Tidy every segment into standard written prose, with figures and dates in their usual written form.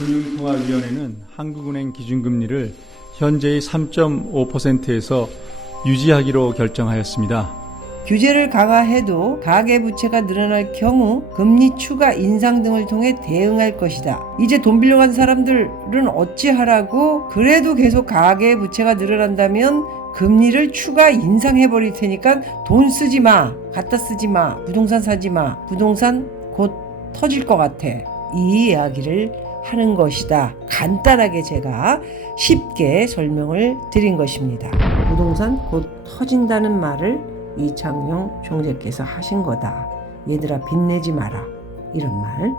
한국은행통화위원회는 한국은행 기준금리를 현재의 3.5%에서 유지하기로 결정하였습니다. 규제를 강화해도 가계부채가 늘어날 경우 금리 추가 인상 등을 통해 대응할 것이다. 이제 돈 빌려간 사람들은 어찌하라고? 그래도 계속 가계부채가 늘어난다면 금리를 추가 인상해버릴 테니까 돈 쓰지 마, 갖다 쓰지 마, 부동산 사지 마, 부동산 곧 터질 것 같아. 이 이야기를 하는 것이다. 간단하게 제가 쉽게 설명을 드린 것입니다. 부동산 곧 터진다는 말을 이창용 총재께서 하신 거다. 얘들아 빚내지 마라. 이런 말.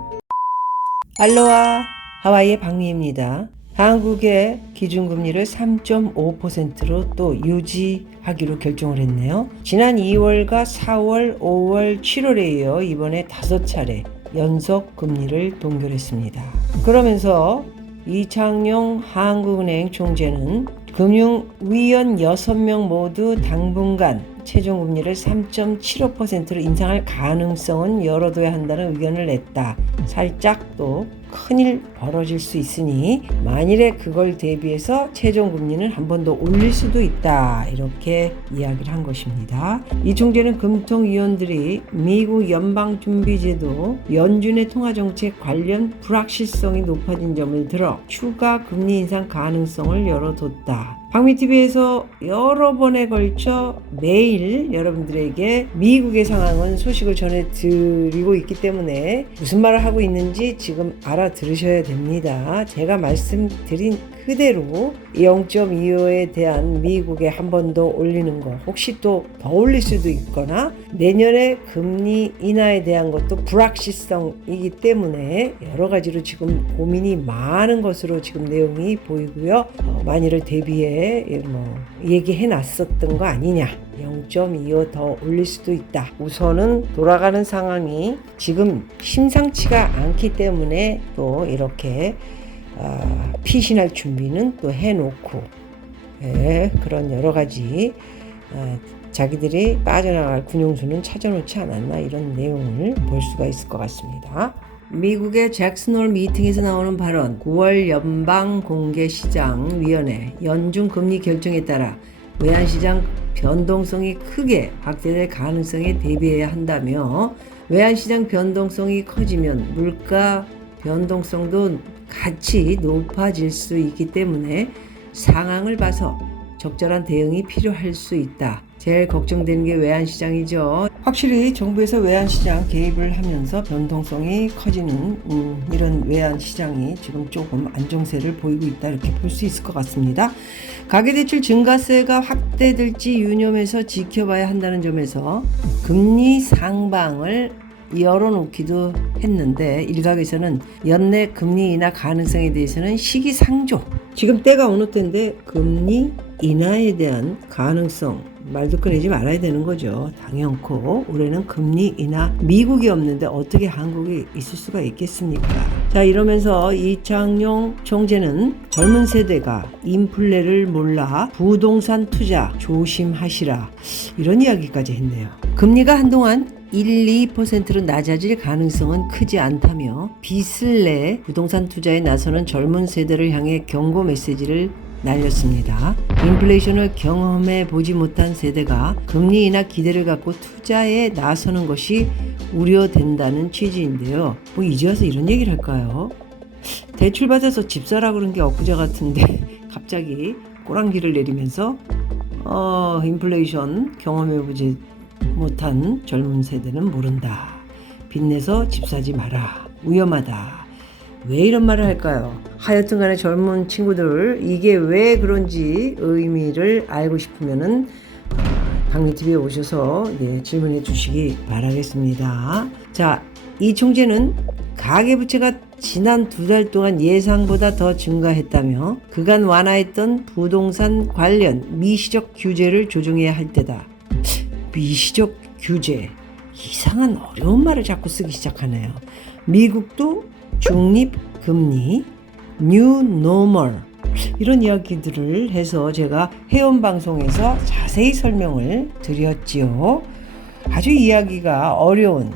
알로하, 하와이의 박미입니다. 한국의 기준금리를 3.5%로 또 유지하기로 결정을 했네요. 지난 2월과 4월, 5월, 7월에 이어 이번에 5차례 연속 금리를 동결했습니다. 그러면서 이창용 한국은행 총재는 금융위원 6명 모두 당분간 최종금리를 3.75%로 인상할 가능성은 열어둬야 한다는 의견을 냈다. 살짝 또 큰일 벌어질 수 있으니 만일에 그걸 대비해서 최종금리는 한 번 더 올릴 수도 있다. 이렇게 이야기를 한 것입니다. 이 총재는 금통위원들이 미국 연방준비제도 연준의 통화정책 관련 불확실성이 높아진 점을 들어 추가 금리 인상 가능성을 열어뒀다. 박미TV에서 여러 번에 걸쳐 매일 여러분들에게 미국의 상황은 소식을 전해드리고 있기 때문에 무슨 말을 하고 있는지 지금 알아들으셔야 됩니다. 제가 말씀드린 그대로 0.25에 대한 미국에 한 번 더 올리는 거 혹시 또 더 올릴 수도 있거나 내년에 금리 인하에 대한 것도 불확실성이기 때문에 여러 가지로 지금 고민이 많은 것으로 지금 내용이 보이고요. 만일을 대비해 얘기해 놨었던 거 아니냐, 0.25 더 올릴 수도 있다. 우선은 돌아가는 상황이 지금 심상치가 않기 때문에 또 이렇게 피신할 준비는 또 해놓고 그런 여러 가지 자기들이 빠져나갈 군용수는 찾아놓지 않았나, 이런 내용을 볼 수가 있을 것 같습니다. 미국의 잭슨홀 미팅에서 나오는 발언, 9월 연방공개시장위원회 연준 금리 결정에 따라 외환시장 변동성이 크게 확대될 가능성에 대비해야 한다며, 외환시장 변동성이 커지면 물가 변동성도 같이 높아질 수 있기 때문에 상황을 봐서 적절한 대응이 필요할 수 있다. 제일 걱정되는 게 외환시장이죠. 확실히 정부에서 외환시장 개입을 하면서 변동성이 커지는 이런 외환시장이 지금 조금 안정세를 보이고 있다, 이렇게 볼 수 있을 것 같습니다. 가계대출 증가세가 확대될지 유념해서 지켜봐야 한다는 점에서 금리 상방을 열어놓기도 했는데, 일각에서는 연내 금리 인하 가능성에 대해서는 시기상조, 지금 때가 어느 때인데 금리 인하에 대한 가능성 말도 꺼내지 말아야 되는 거죠. 당연코 올해는 금리 인하 미국이 없는데 어떻게 한국이 있을 수가 있겠습니까? 자, 이러면서 이창용 총재는 젊은 세대가 인플레를 몰라 부동산 투자 조심하시라, 이런 이야기까지 했네요. 금리가 한동안 1-2%로 낮아질 가능성은 크지 않다며 빚을 내 부동산 투자에 나서는 젊은 세대를 향해 경고 메시지를 날렸습니다. 인플레이션을 경험해 보지 못한 세대가 금리 인하 기대를 갖고 투자에 나서는 것이 우려된다는 취지인데요. 이제 와서 이런 얘기를 할까요? 대출 받아서 집 사라 그런 게 엊그제 같은데 갑자기 꼬랑지를 내리면서 인플레이션 경험해 보지 못한 젊은 세대는 모른다. 빚내서 집 사지 마라. 위험하다. 왜 이런 말을 할까요? 하여튼 간에 젊은 친구들, 이게 왜 그런지 의미를 알고 싶으면은 박미TV에 오셔서 질문해 주시기 바라겠습니다. 자, 이 총재는 가계부채가 지난 2달 동안 예상보다 더 증가했다며 그간 완화했던 부동산 관련 미시적 규제를 조정해야 할 때다. 미시적 규제, 이상한 어려운 말을 자꾸 쓰기 시작하네요. 미국도 중립금리, 뉴 노멀, 이런 이야기들을 해서 제가 회원방송에서 자세히 설명을 드렸지요. 아주 이야기가 어려운,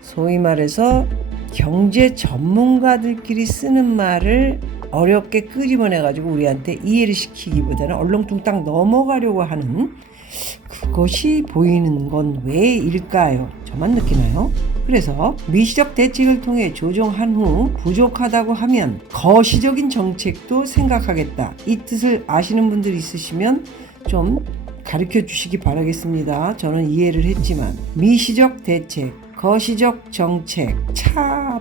소위 말해서 경제 전문가들끼리 쓰는 말을 어렵게 끄집어내가지고 우리한테 이해를 시키기보다는 얼렁뚱땅 넘어가려고 하는 그것이 보이는 건 왜일까요? 저만 느끼나요? 그래서 미시적 대책을 통해 조정한 후 부족하다고 하면 거시적인 정책도 생각하겠다. 이 뜻을 아시는 분들 있으시면 좀 가르쳐 주시기 바라겠습니다. 저는 이해를 했지만 미시적 대책, 거시적 정책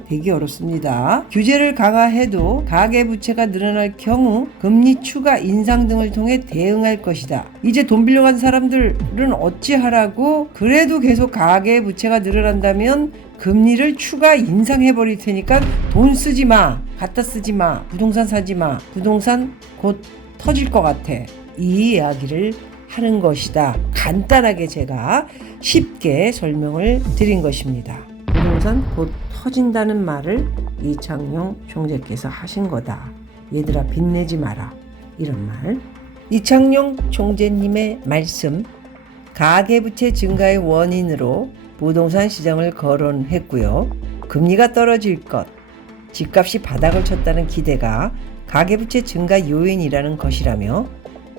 되게 어렵습니다. 규제를 강화해도 가계부채가 늘어날 경우 금리 추가 인상 등을 통해 대응할 것이다. 이제 돈 빌려간 사람들은 어찌하라고? 그래도 계속 가계부채가 늘어난다면 금리를 추가 인상해버릴 테니까 돈 쓰지 마, 갖다 쓰지 마, 부동산 사지 마, 부동산 곧 터질 것 같아. 이 이야기를 하는 것이다. 간단하게 제가 쉽게 설명을 드린 것입니다. 부동산 곧 터진다는 말을 이창용 총재께서 하신 거다. 얘들아 빚내지 마라. 이런 말. 이창용 총재님의 말씀, 가계부채 증가의 원인으로 부동산 시장을 거론했고요. 금리가 떨어질 것, 집값이 바닥을 쳤다는 기대가 가계부채 증가 요인이라는 것이라며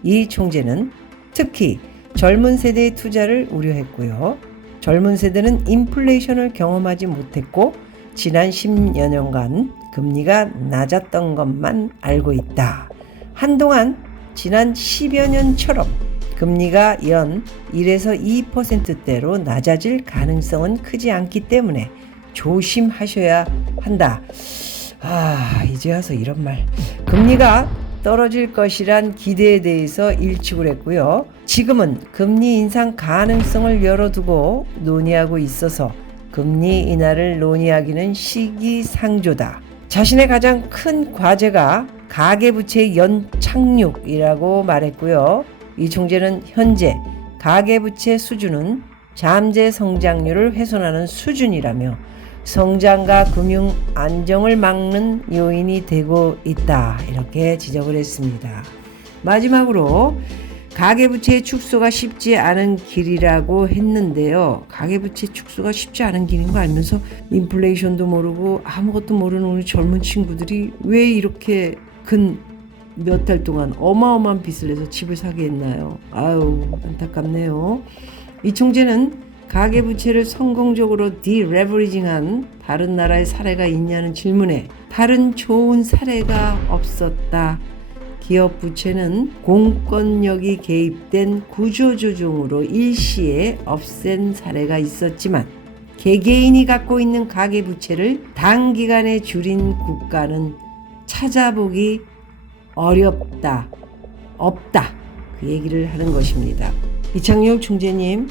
이 총재는 특히 젊은 세대의 투자를 우려했고요. 젊은 세대는 인플레이션을 경험하지 못했고 지난 10여 년간 금리가 낮았던 것만 알고 있다. 한동안 지난 10여 년처럼 금리가 연 1에서 2%대로 낮아질 가능성은 크지 않기 때문에 조심하셔야 한다. 이제 와서 이런 말. 금리가 떨어질 것이란 기대에 대해서 일축을 했고요. 지금은 금리 인상 가능성을 열어두고 논의하고 있어서 금리 인하를 논의하기는 시기상조다. 자신의 가장 큰 과제가 가계부채의 연착륙이라고 말했고요. 이 총재는 현재 가계부채 수준은 잠재 성장률을 훼손하는 수준이라며 성장과 금융 안정을 막는 요인이 되고 있다. 이렇게 지적을 했습니다. 마지막으로 가계부채의 축소가 쉽지 않은 길이라고 했는데요. 가계부채 축소가 쉽지 않은 길인 거 알면서 인플레이션도 모르고 아무것도 모르는 우리 젊은 친구들이 왜 이렇게 몇 달 동안 어마어마한 빚을 내서 집을 사게 했나요? 안타깝네요. 이 총재는 가계부채를 성공적으로 디레버리징한 다른 나라의 사례가 있냐는 질문에 다른 좋은 사례가 없었다. 기업 부채는 공권력이 개입된 구조조정으로 일시에 없앤 사례가 있었지만 개개인이 갖고 있는 가계부채를 단기간에 줄인 국가는 찾아보기 어렵다. 없다. 그 얘기를 하는 것입니다. 이창용 총재님,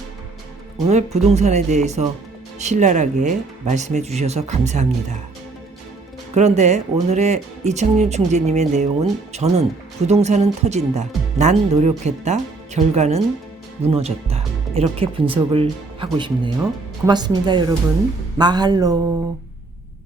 오늘 부동산에 대해서 신랄하게 말씀해 주셔서 감사합니다. 그런데 오늘의 이창용 총재님의 내용은 저는 부동산은 터진다. 난 노력했다. 결과는 무너졌다. 이렇게 분석을 하고 싶네요. 고맙습니다, 여러분. 마할로.